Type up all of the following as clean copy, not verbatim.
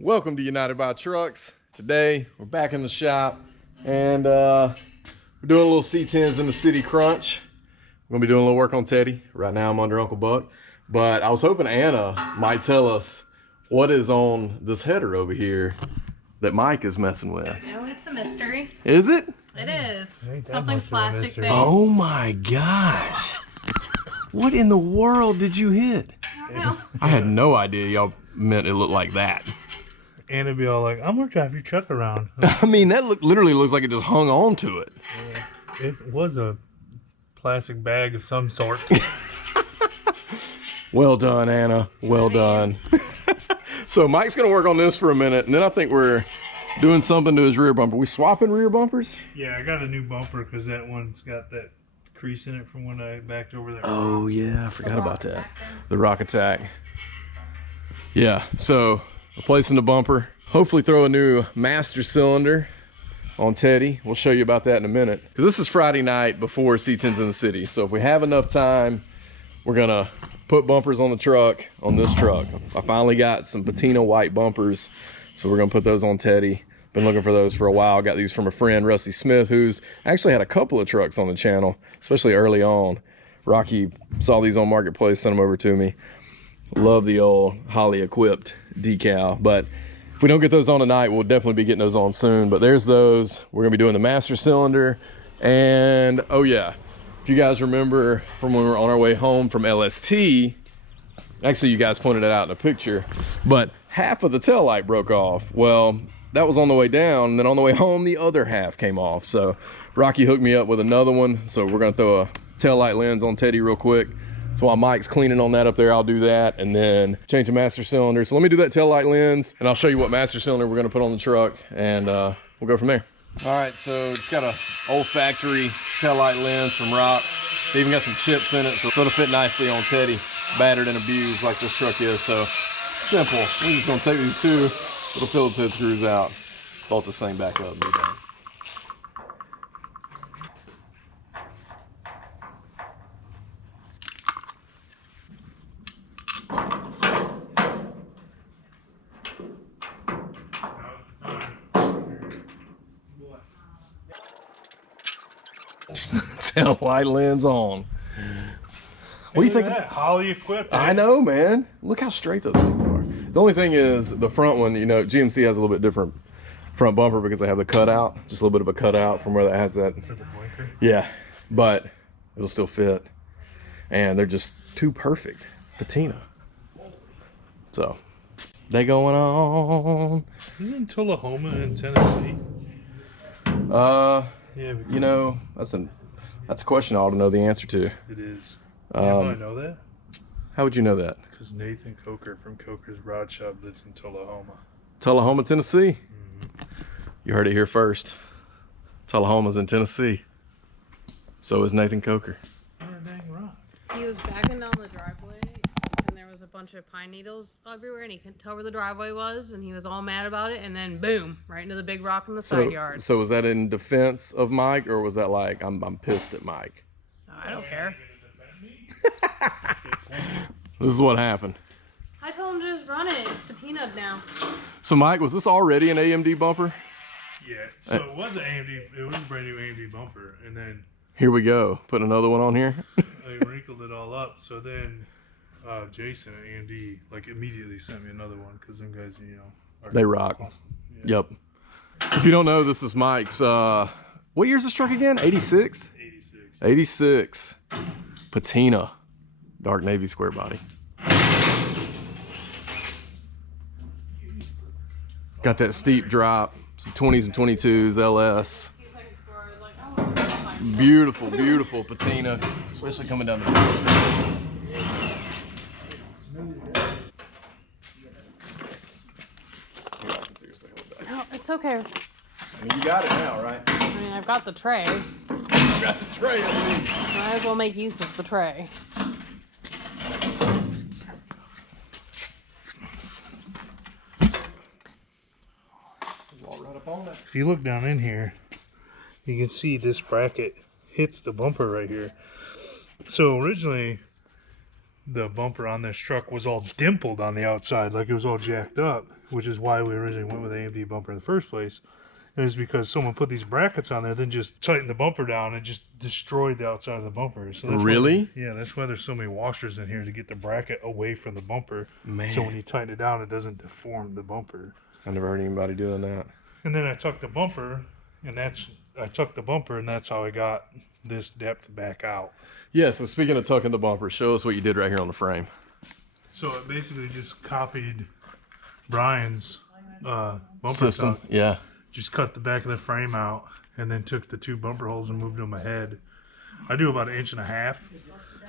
Welcome to United by Trucks. Today we're back in the shop and we're doing a little C10s in the city crunch. We're gonna be doing a little work on Teddy. Right now I'm under Uncle Buck, but I was hoping Anna might tell us what is on this header over here that Mike is messing with. No, it's a mystery. Is it? It is. Something plastic based. Oh my gosh. What in the world did you hit? I don't know. I had no idea y'all meant it looked like that. And it'd be all like, I'm gonna drive your truck around. I mean, that literally looks like it just hung on to it. Yeah. It was a plastic bag of some sort. Well done, Anna. Well done. So Mike's gonna work on this for a minute, and then I think we're doing something to his rear bumper. We swapping rear bumpers? Yeah, I got a new bumper because that one's got that crease in it from when I backed over there. Oh yeah, I forgot about that. The Rock Attack. Yeah, so replacing the bumper. Hopefully throw a new master cylinder on Teddy. We'll show you about that in a minute. Because this is Friday night before C10s in the city. So if we have enough time, we're gonna put bumpers on the truck, on this truck. I finally got some patina white bumpers. So we're gonna put those on Teddy. Been looking for those for a while. Got these from a friend, Rusty Smith, who's actually had a couple of trucks on the channel, especially early on. Rocky saw these on Marketplace, sent them over to me. Love the old Holly equipped decal, but if we don't get those on tonight, we'll definitely be getting those on soon. But there's those. We're gonna be doing the master cylinder. And oh yeah, if you guys remember from when we were on our way home from LST, actually you guys pointed it out in a picture, but half of the tail light broke off. Well, that was on the way down, and then on the way home, the other half came off. So Rocky hooked me up with another one. So we're gonna throw a tail light lens on Teddy real quick. So while Mike's cleaning on that up there, I'll do that and then change the master cylinder. So let me do that tail light lens and I'll show you what master cylinder we're gonna put on the truck, and we'll go from there. All right, so just got a old factory tail light lens from Rock. They even got some chips in it, so it'll fit nicely on Teddy. Battered and abused like this truck is, so simple. We're just gonna take these two little Phillips head screws out, bolt this thing back up and be done. Tail light lens on. What do you think? Holly equipped. I know, man. Look how straight those things are. The only thing is the front one, you know, GMC has a little bit different front bumper because they have the cutout, just a little bit of a cutout from where that has that. For the blinker. Yeah, but it'll still fit. And they're just too perfect. Patina. So, they going on. Isn't Tullahoma in Tennessee? Yeah, You know, that's a question I ought to know the answer to. it is. I know that How would you know that? because Nathan Coker from Coker's Rod Shop lives in Tullahoma. Tullahoma, Tennessee. You heard it here first. Tullahoma's in Tennessee. So is Nathan Coker. Oh, dang rock. He was backing down the driveway, and there was a bunch of pine needles everywhere, and he couldn't tell where the driveway was, and he was all mad about it, and then boom, right into the big rock in the side yard. So was that in defense of Mike, or was that like, I'm pissed at Mike? I don't care. This is what happened. I told him to just run it. It's patinaed now. So Mike, was this already an AMD bumper? Yeah, so it was an AMD. It was a brand new AMD bumper, and then Here we go. Putting another one on here. I wrinkled it all up. So then Jason at AMD like immediately sent me another one because them guys, you know, They rock. awesome. Yeah. Yep. If you don't know, this is Mike's, what year's this truck again? 86? 86. 86. Patina. Dark navy square body. Got that steep drop. Some 20s and 22s LS. Beautiful, beautiful patina, especially coming down the road. Here, I can seriously hold that. No, it's okay. I mean, you got it now, right? I mean, I've got the tray. You got the tray underneath. Might as well make use of the tray. Walk right up on that. If you look down in here, you can see this bracket hits the bumper right here. So originally, the bumper on this truck was all dimpled on the outside, like it was all jacked up, which is why we originally went with AMD bumper in the first place. It was because someone put these brackets on there, then just tightened the bumper down and just destroyed the outside of the bumper. So that's Really? Yeah, that's why there's so many washers in here to get the bracket away from the bumper. Man. So when you tighten it down, it doesn't deform the bumper. I never heard anybody doing that. And then I tucked the bumper, and that's how I got this depth back out. Yeah, so speaking of tucking the bumper, show us what you did right here on the frame. So it basically just copied Brian's bumper System, tuck. yeah. Just cut the back of the frame out and then took the two bumper holes and moved them ahead. I do about 1.5 inches,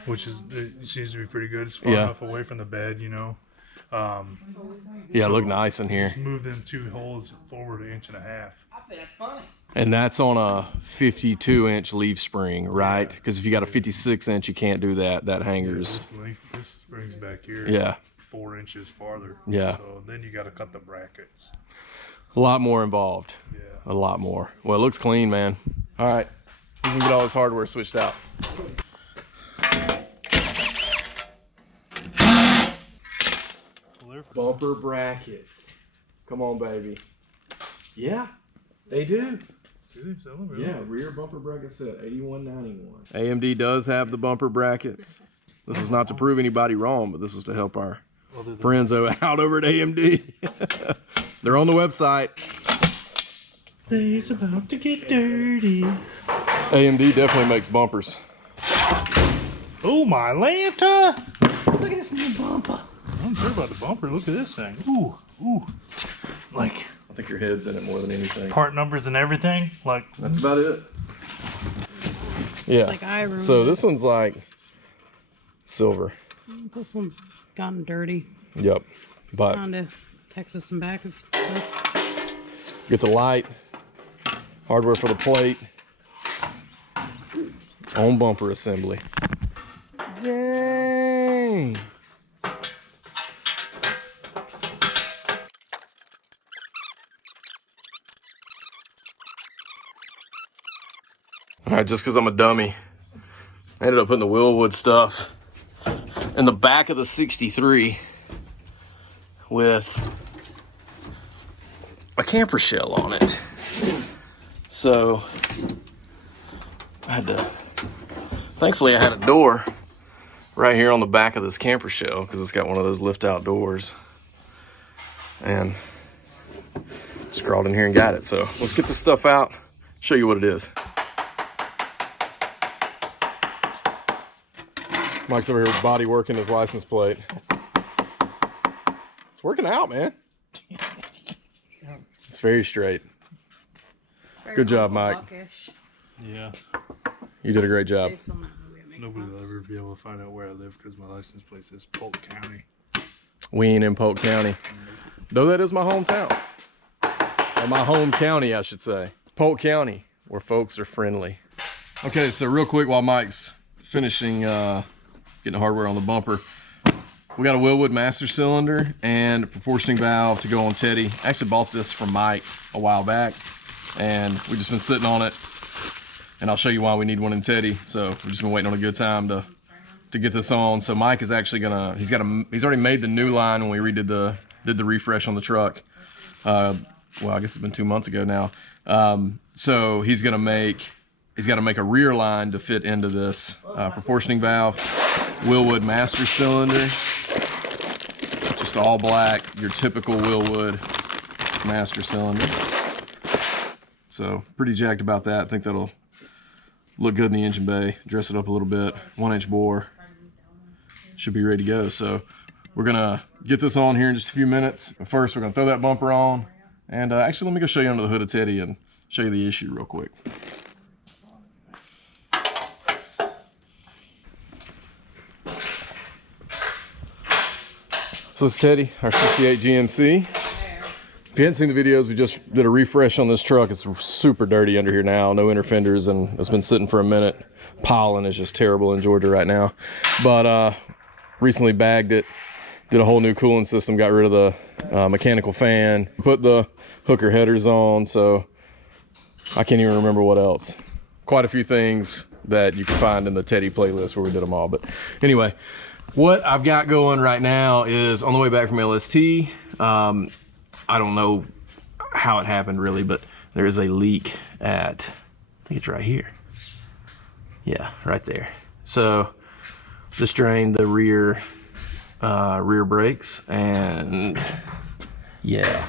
which it seems to be pretty good. It's far enough away from the bed, you know. Yeah, look nice in here. Just move them two holes forward 1.5 inches. That's funny. And that's on a 52-inch leaf spring, right? Because if you got a 56-inch, you can't do that. That hanger's. This spring's back here. Yeah. 4 inches farther. Yeah. So then you got to cut the brackets. A lot more involved. Yeah. A lot more. Well, it looks clean, man. All right. We can get all this hardware switched out. Bumper brackets. Come on, baby. Yeah, they do. Do they sell them, really? Yeah, rear bumper bracket set, $81.91. AMD does have the bumper brackets. This is not to prove anybody wrong, but this was to help our friends out over at AMD. They're on the website. It's about to get dirty. AMD definitely makes bumpers. Oh, my Lanta! Look at this new bumper. I don't care about the bumper. Look at this thing. Ooh, ooh. Like, I think your head's in it more than anything. part numbers and everything. Like, That's about it. Yeah. Like iron. So this one's like silver. This one's gotten dirty. Yep. But Down to Texas and back. get the light, hardware for the plate, on bumper assembly. Dang. All right, just because I'm a dummy, I ended up putting the Wilwood stuff in the back of the 63 with a camper shell on it. So I had to, thankfully I had a door right here on the back of this camper shell because it's got one of those lift out doors, and just crawled in here and got it. So let's get this stuff out, show you what it is. Mike's over here body working his license plate. It's working out, man. It's very straight. Good job, Mike. yeah. You did a great job. Nobody will ever be able to find out where I live because my license plate says Polk County. We ain't in Polk County. Though that is my hometown. Or my home county, I should say. Polk County, where folks are friendly. Okay, so real quick while Mike's finishing getting the hardware on the bumper, we got a Wilwood master cylinder and a proportioning valve to go on Teddy. I actually bought this from Mike a while back, and we've just been sitting on it, and I'll show you why we need one in Teddy. So we've just been waiting on a good time to get this on. So Mike is actually gonna, he's already made the new line when we did the refresh on the truck. Well, I guess it's been 2 months ago now. So he's got to make a rear line to fit into this proportioning valve. Wilwood master cylinder, just all black, your typical Wilwood master cylinder. So pretty jacked about that. I think that'll look good in the engine bay. Dress it up a little bit. 1-inch bore. Should be ready to go. So we're gonna get this on here in just a few minutes. But first, we're gonna throw that bumper on. And actually, let me go show you under the hood of Teddy and show you the issue real quick. So this is Teddy, our 68 GMC. If you hadn't seen the videos, we just did a refresh on this truck. It's super dirty under here now, no inner fenders, and it's been sitting for a minute. Pollen is just terrible in Georgia right now. But recently bagged it, did a whole new cooling system, got rid of the mechanical fan, put the hooker headers on, so I can't even remember what else. Quite a few things that you can find in the Teddy playlist where we did them all. But anyway, What I've got going right now is on the way back from LST. I don't know how it happened really, but there is a leak at, I think it's right here. Yeah, right there. So this drained the rear brakes, and yeah.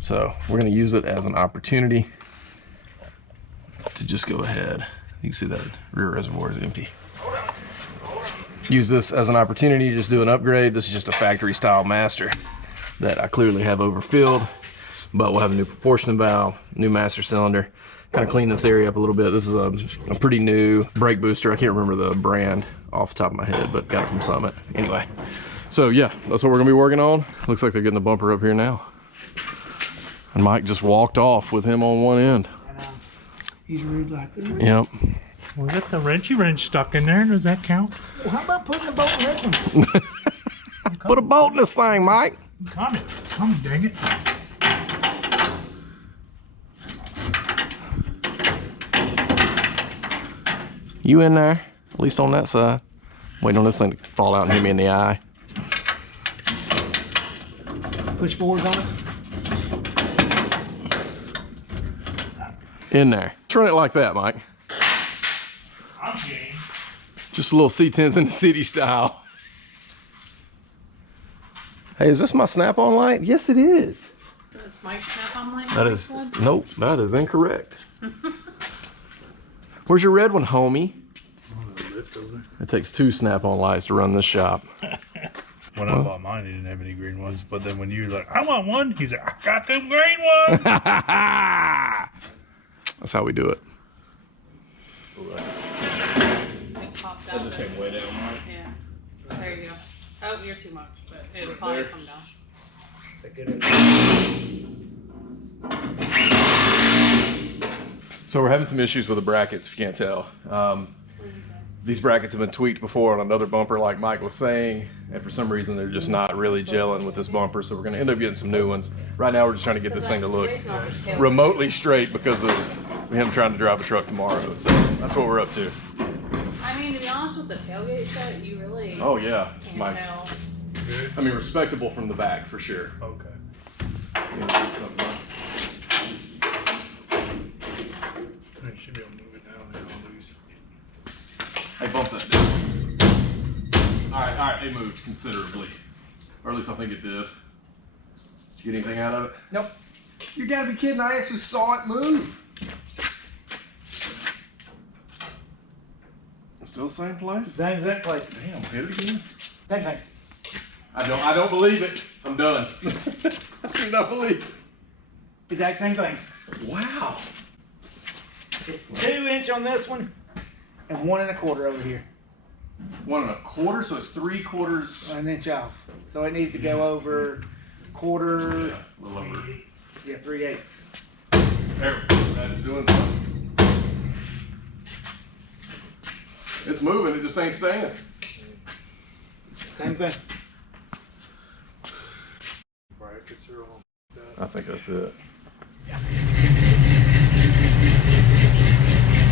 So we're gonna use it as an opportunity to just go ahead. You can see that rear reservoir is empty. Use this as an opportunity to just do an upgrade. This is just a factory style master that I clearly have overfilled, but we'll have a new proportioning valve, new master cylinder, kind of clean this area up a little bit. This is a pretty new brake booster. I can't remember the brand off the top of my head, but got it from Summit. Anyway, so yeah, that's what we're gonna be working on. Looks like they're getting the bumper up here now. And Mike just walked off with him on one end. He's rude like that. Yep. We got the wrenchy wrench stuck in there. Does that count? Well, how about putting a bolt in this one? Put a bolt in this thing, Mike. Come dang it. You in there? At least on that side. Waiting on this thing to fall out and hit me in the eye. Push forward on it. In there. Turn it like that, Mike. I'm game. Just a little C10s in the city style. Hey, is this my snap-on light? Yes, it is. That's Mike's snap-on light. That is, nope, that is incorrect. Where's your red one, homie? It takes 2 snap-on lights to run this shop. When I bought mine, he didn't have any green ones. But then when you were like, I want one, he's like, I got them green ones. That's how we do it. It popped out. Just came way down, right? Yeah. There you go. Oh, you're too much, but it'll probably come down. So we're having some issues with the brackets, if you can't tell. These brackets have been tweaked before on another bumper, like Mike was saying, and for some reason they're just not really gelling with this bumper, so we're going to end up getting some new ones. Right now we're just trying to get this thing to look remotely straight because of him trying to drive a truck tomorrow, so that's what we're up to. I mean, to be honest with the tailgate set, you really Oh yeah, can't tell. I mean respectable from the back for sure. Okay. Yeah, I should be able to move it down there. hey, bump that down. All right, it moved considerably, or at least I think it did. Did you get anything out of it? Nope. You gotta be kidding, I actually saw it move. It's still the same place? Same exact place. Damn, hit it again. Same thing. I don't believe it. I'm done. I do not believe it. Exact same thing. Wow. It's 2 inch on this one and 1 1/4 over here. 1 1/4, so it's 3/4. 1 inch off. So it needs to go over quarter. Yeah, a little over. Yeah, 3/8. There we go. That's doing something. It's moving, it just ain't staying. Same thing. Brackets are all I think that's it.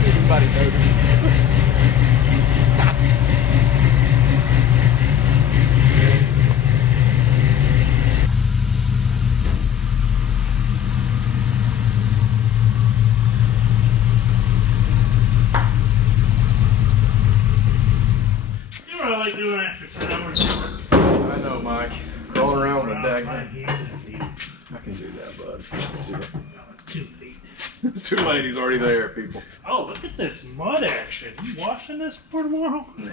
Everybody knows. You know what I like doing after 10 hours of work? I know, Mike. Crawling around with a My dag. hands and feet. I can do that, bud. If you want to. It's too late. It's too late, he's already there, people. Oh, look at this mud action. You washing this for tomorrow? Nah.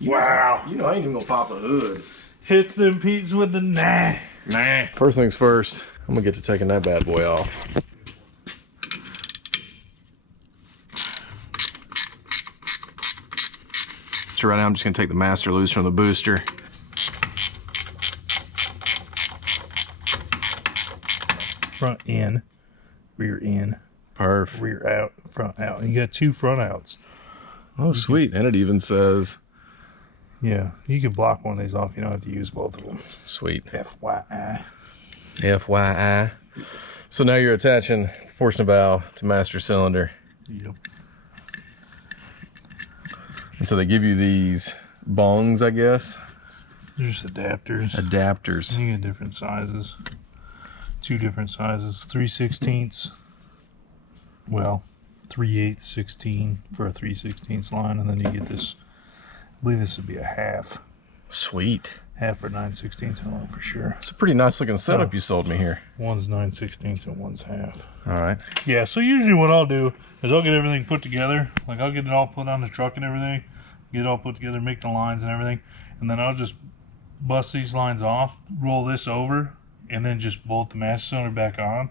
Wow. You know I ain't even gonna pop the hood. Hits them peeps with the nah. Nah. First things first, I'm gonna get to taking that bad boy off. So right now I'm just gonna take the master loose from the booster. Front in, rear in, Perfect. rear out, front out. And you got 2 front outs. Oh, sweet. And it even says, Yeah, you can block one of these off. You don't have to use both of them. sweet. FYI. FYI. So now you're attaching proportion valve to master cylinder. Yep. And so they give you these bongs, I guess. They're just adapters. Adapters. You get different sizes. 2 different sizes. 3/16. Well, 3/8 16 for a 3/16 line, and then you get this. I believe this would be a half. Sweet. Half or 9/16 long for sure. It's a pretty nice looking setup you sold me here. One's 9/16 and one's half. All right. Yeah, so usually what I'll do is I'll get everything put together. Like I'll get it all put on the truck and everything. Get it all put together, make the lines and everything. And then I'll just bust these lines off, roll this over, and then just bolt the master cylinder back on,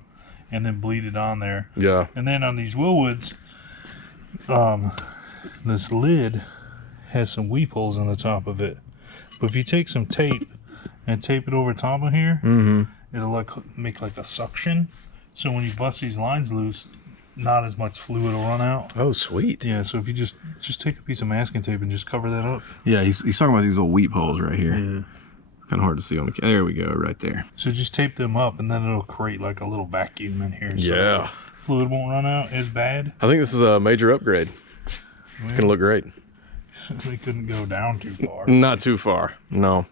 and then bleed it on there. Yeah. And then on these Wilwoods, this lid has some weep holes on the top of it. But if you take some tape and tape it over top of here, it'll like make like a suction. So when you bust these lines loose, not as much fluid will run out. Oh, sweet. Yeah, so if you just take a piece of masking tape and just cover that up. Yeah, he's talking about these little weep holes right here. Yeah. It's kind of hard to see on the camera. There we go, right there. So just tape them up, and then it'll create like a little vacuum in here. So Yeah. fluid won't run out as bad. I think this is a major upgrade. Gonna look great. We couldn't go down too far. Not too far. No.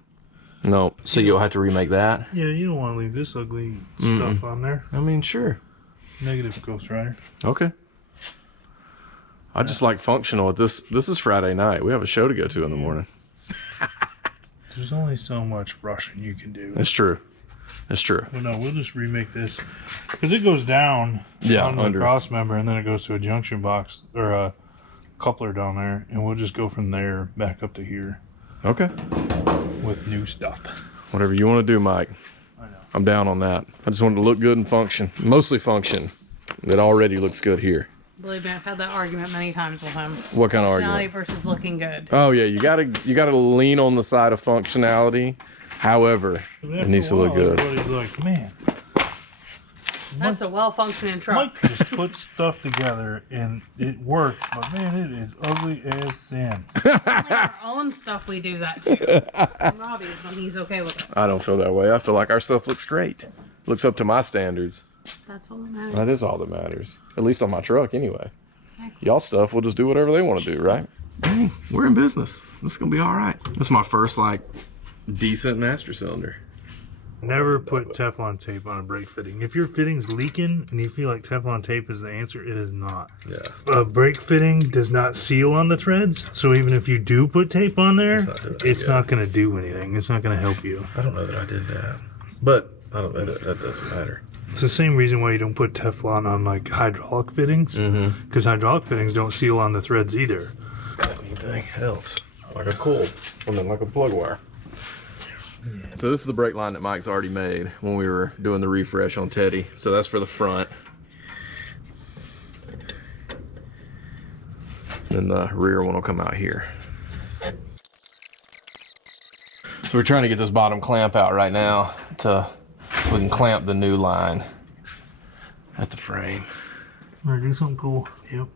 No. So you'll have to remake that? Yeah, you don't want to leave this ugly stuff on there. I mean, sure. Negative Ghost Rider. Okay. I just like functional. This is Friday night. We have a show to go to in the morning. There's only so much brushing you can do. It's true. It's true. Well, no, we'll just remake this because it goes down on the cross member, and then it goes to a junction box or a coupler down there, and we'll just go from there back up to here Okay. with new stuff. Whatever you want to do, Mike. I know. I'm down on that. I just wanted to look good and function. Mostly function. It already looks good here. Believe me, I've had that argument many times with him. What kind of Functionality argument? versus looking good. Oh yeah, you gotta lean on the side of functionality. However, it needs to look good. Everybody's like, man, That's a well-functioning truck. Mike just put stuff together and it works, but man, it is ugly as sin. Only our own stuff we do that too. And Robbie's when he's okay with it. I don't feel that way. I feel like our stuff looks great. Looks up to my standards. That's all that matters. That is all that matters. At least on my truck, anyway. Y'all stuff will just do whatever they want to do, right? Hey, we're in business. This is gonna be all right. This is my first like decent master cylinder. Never put Teflon tape on a brake fitting. If your fitting's leaking and you feel like Teflon tape is the answer, it is not. Yeah. A brake fitting does not seal on the threads, so even if you do put tape on there, it's not going to do anything. It's not going to help you. I don't know that I did that, but I don't. That doesn't matter. It's the same reason why you don't put Teflon on like hydraulic fittings, because hydraulic fittings don't seal on the threads either. Anything else? Like a coil, and then like a plug wire. Yeah. So this is the brake line that Mike's already made when we were doing the refresh on Teddy. So that's for the front. Then the rear one will come out here. So we're trying to get this bottom clamp out right now so we can clamp the new line at the frame. Wanna do something cool? Yep.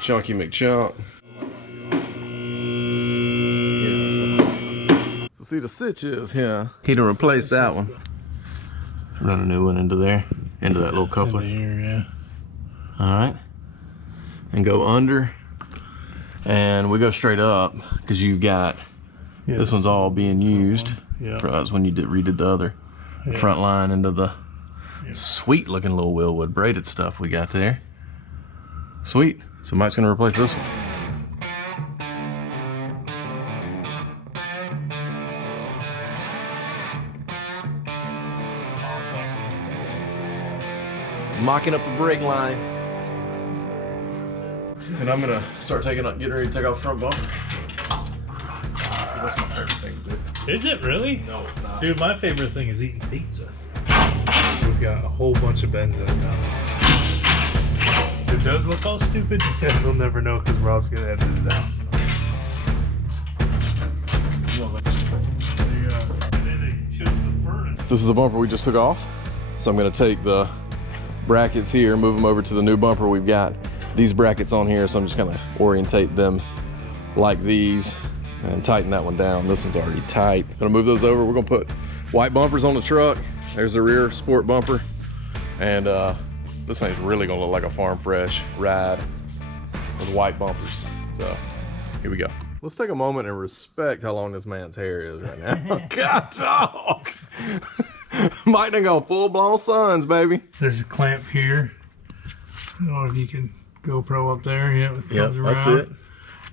Chunky McChunk. So see the stitch is here. He done replaced that one. Run a new one into there, into that little coupler. Into here, yeah. All right, and go under, and we go straight up because you've got this one's all being used. Yeah. That's when you redid the other front line into the sweet looking little Wilwood braided stuff we got there. Sweet. So Mike's gonna replace this one. Mocking up the brake line. And I'm gonna start getting ready to take off the front bumper. 'Cause that's my favorite thing to do. Is it really? No, it's not. Dude, my favorite thing is eating pizza. We've got a whole bunch of bends in it now. It does look all stupid. You guys will never know because Rob's gonna edit it out. This is the bumper we just took off. So I'm gonna take the brackets here, move them over to the new bumper. We've got these brackets on here, so I'm just gonna orientate them like these and tighten that one down. This one's already tight. Gonna move those over. We're gonna put white bumpers on the truck. There's the rear sport bumper. And this thing's really gonna look like a farm fresh ride. with white bumpers. So here we go. Let's take a moment and respect how long this man's hair is right now. God, dog. Mike done got full-blown suns, baby. There's a clamp here. I don't know if you can GoPro up there. Yeah, it Yep, comes around. that's it.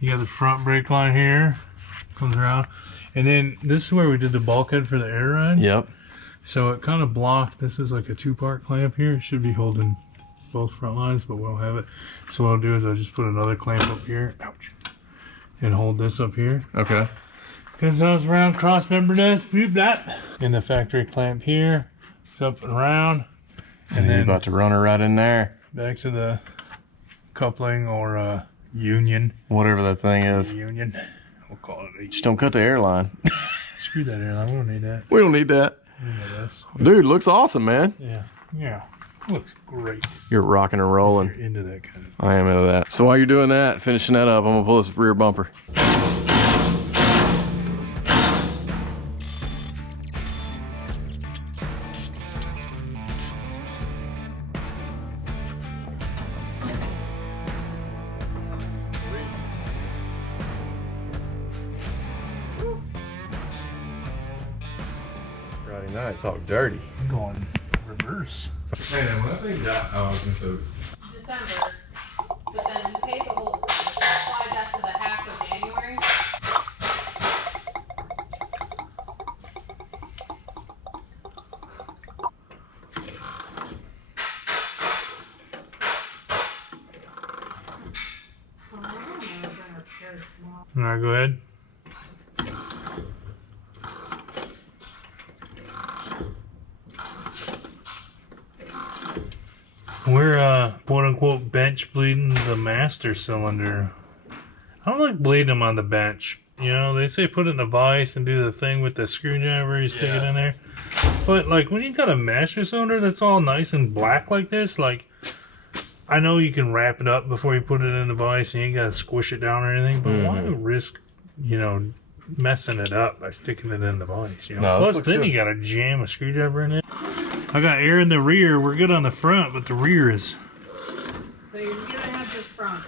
You got the front brake line here. Comes around. And then this is where we did the bulkhead for the air ride. Yep. So it kind of blocked. This is like a 2-part clamp here. It should be holding both front lines, but we'll have it. So what I'll do is I'll just put another clamp up here. Ouch. And hold this up here. Okay. Because those round cross member nest, boop, that. And the factory clamp here. It's up and around. And You're then about to run her right in there. back to the coupling or union. Whatever that thing is. Union. We'll call it Just don't cut the airline. Screw that airline. We don't need that. We don't need that. We need this. Dude, looks awesome, man. Yeah. Yeah. Looks great. You're rocking and rolling. You're into that kind of thing. I am into that. So while you're doing that, finishing that up, I'm gonna pull this rear bumper. Friday night, talk dirty. I'm going reverse. Hey, man, when I think that, I was gonna say, December, but then you paid the whole thing. So apply that to the half of January. All right, go ahead. We're quote unquote bench bleeding the master cylinder. I don't like bleeding them on the bench. You know, they say put it in a vise and do the thing with the screwdriver, you stick it in there. But like when you got a master cylinder that's all nice and black like this, like I know you can wrap it up before you put it in the vise and you ain't gotta squish it down or anything, but why risk, you know, messing it up by sticking it in the vise? You know? No, this Plus looks then good. you gotta jam a screwdriver in it. I got air in the rear. We're good on the front, but the rear is. So you're gonna have this front.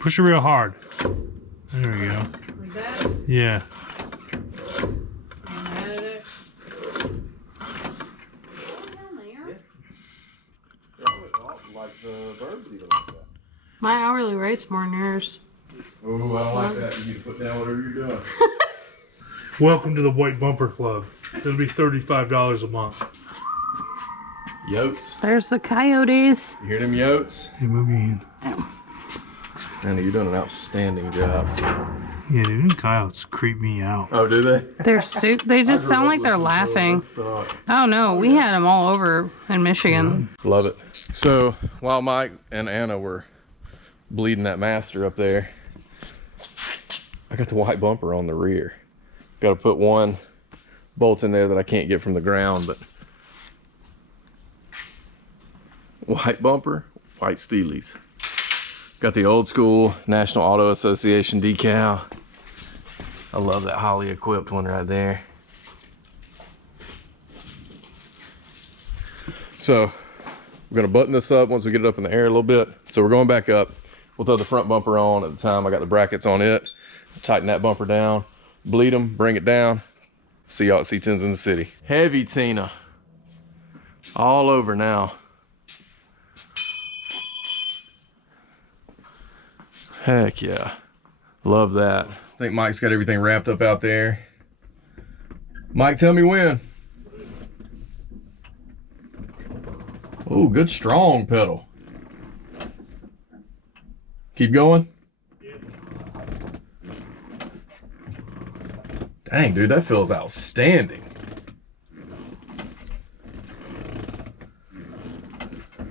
Push it real hard. There we go. Like that. Yeah. And edit it. Down there. like the bird seat like that. My hourly rate's more than yours. Oh, I don't like that. You need to put down whatever you're doing. Welcome to the White Bumper Club. It'll be $35 a month. Yotes. There's the coyotes. You hear them yotes? Hey, move your hand. Andy, you're doing an outstanding job. Yeah, dude, them coyotes creep me out. Oh, do they? They're they just sound like they're laughing. Oh no, we had them all over in Michigan. Love it. So while Mike and Anna were bleeding that master up there, I got the white bumper on the rear. Got to put one bolt in there that I can't get from the ground, but white bumper, white Steelies. Got the old school National Auto Association decal. I love that Holly equipped one right there. So we're gonna button this up once we get it up in the air a little bit. So we're going back up. We'll throw the front bumper on. At the time I got the brackets on it. Tighten that bumper down, bleed them, bring it down. See y'all at C10s in the city. Heavy Tina. All over now. Heck yeah. Love that. I think Mike's got everything wrapped up out there. Mike, tell me when. Oh, good strong pedal. Keep going. Dang, dude, that feels outstanding.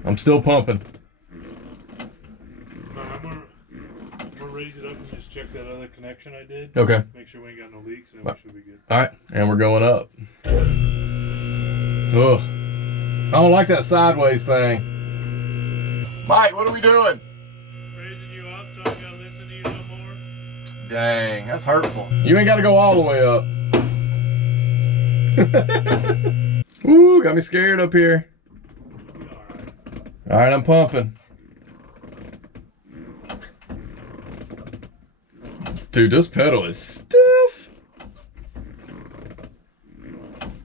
I'm still pumping. I'm gonna raise it up and just check that other connection I did. Okay. Make sure we ain't got no leaks, and we should be good. All right, and we're going up. Ugh. I don't like that sideways thing. Mike, what are we doing? Raising you up so I gotta listen to you no more. Dang, that's hurtful. You ain't got to go all the way up. Ooh, got me scared up here. All right, I'm pumping. Dude, this pedal is stiff.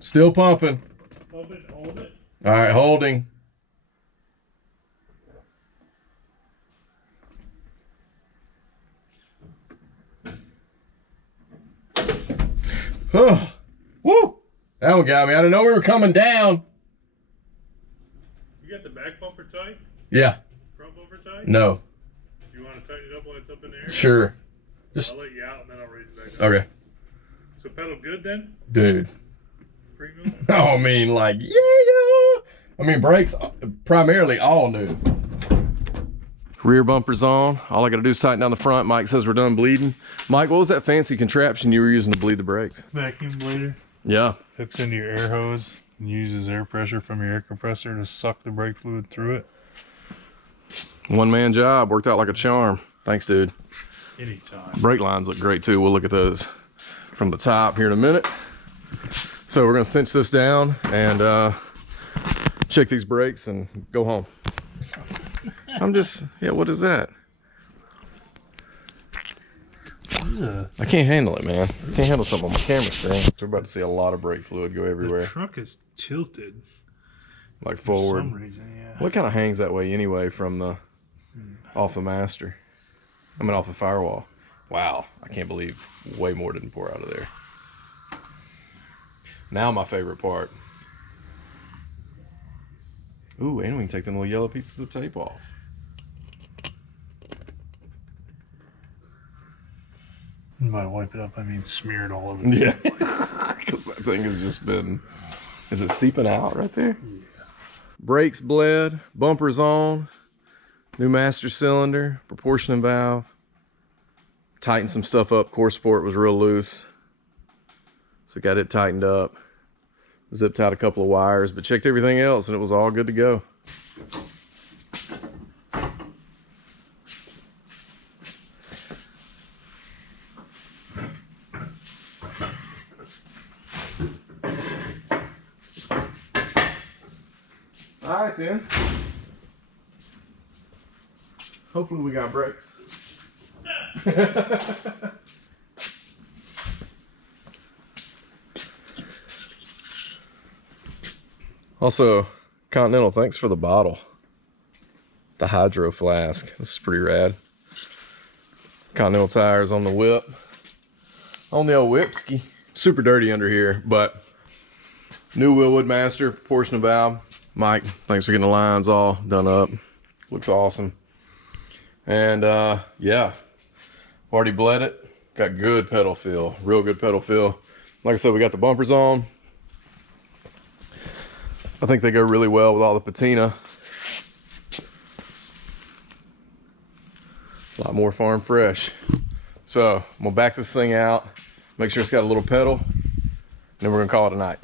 Still pumping. Hold it, hold it. All right, holding. Oh, woo! That one got me. I didn't know we were coming down. You got the back bumper tight? Yeah. Front bumper tight? No. You want to tighten it up while it's up in the air? Sure. I'll let you out and then I'll raise it back up. Okay. So pedal good then? Dude. Premium? I mean, like, yeah. I mean, brakes primarily all new. Rear bumper's on. All I gotta do is tighten down the front. Mike says we're done bleeding. Mike, what was that fancy contraption you were using to bleed the brakes? Vacuum blader. Yeah. Hooks into your air hose and uses air pressure from your air compressor to suck the brake fluid through it. One man job. Worked out like a charm. Thanks, dude. Anytime. Brake lines look great too. We'll look at those from the top here in a minute. So we're gonna cinch this down and check these brakes and go home. I'm just, yeah, what is that? I can't handle it, man. I can't handle something on my camera screen. We're about to see a lot of brake fluid go everywhere. The truck is tilted. Like For forward. some reason, yeah. Well, it kind of hangs that way anyway from the, off the master. I mean, off the firewall. Wow, I can't believe way more didn't pour out of there. Now my favorite part. Ooh, and we can take them little yellow pieces of tape off. By wipe it up, I mean smear it all over. Yeah, because that thing has just been, is it seeping out right there? Yeah. Brakes bled, bumpers on, new master cylinder, proportioning valve. Tightened some stuff up, core support was real loose. So got it tightened up. Zipped out a couple of wires, but checked everything else and it was all good to go. All right, then. Hopefully we got brakes. Also, Continental, thanks for the bottle. The hydro flask. This is pretty rad. Continental tires on the whip. On the old whipski. Super dirty under here, but new Wilwood master, proportional valve. Mike, thanks for getting the lines all done up. Looks awesome. And yeah, already bled it. Got good pedal feel, real good pedal feel. Like I said, we got the bumpers on. I think they go really well with all the patina. A lot more farm fresh. So I'm gonna back this thing out, make sure it's got a little pedal, and then we're gonna call it a night.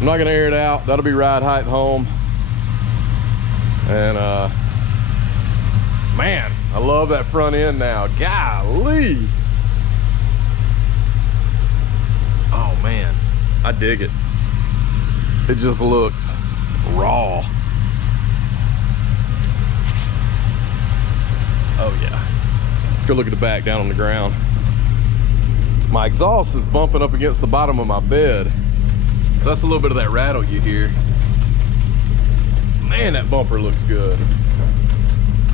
I'm not gonna air it out. That'll be ride height home. And man, I love that front end now. Golly. Oh man, I dig it. It just looks raw. Oh yeah. Let's go look at the back down on the ground. my exhaust is bumping up against the bottom of my bed. So that's a little bit of that rattle you hear. Man, that bumper looks good.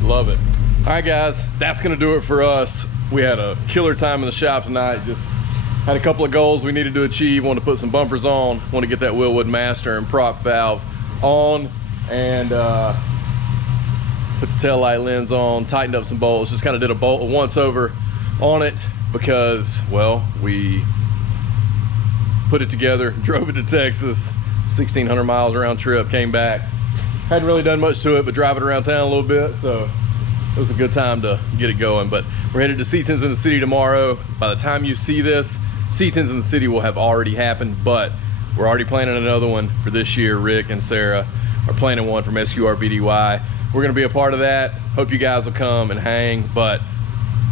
Love it. All right, guys, that's gonna do it for us. We had a killer time in the shop tonight. Just had a couple of goals we needed to achieve. Wanted to put some bumpers on. Want to get that Wilwood master and prop valve on, and put the tail light lens on, tightened up some bolts. Just kind of did a once over on it because, well, we put it together, drove it to Texas, 1,600 miles round trip, came back. Hadn't really done much to it, but drive it around town a little bit, so it was a good time to get it going. But we're headed to C10s in the city tomorrow. By the time you see this, C10s in the city will have already happened, but we're already planning another one for this year. Rick and Sarah are planning one from SQRBDY. We're gonna be a part of that. Hope you guys will come and hang, but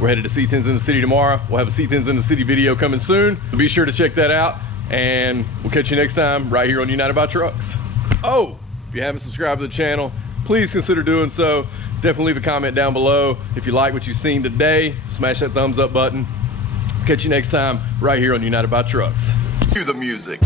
we're headed to C10s in the city tomorrow. We'll have a C10s in the city video coming soon. So be sure to check that out, and we'll catch you next time right here on United by Trucks. Oh, if you haven't subscribed to the channel, please consider doing so. Definitely leave a comment down below. If you like what you've seen today, smash that thumbs up button. Catch you next time right here on United by Trucks. Cue the music.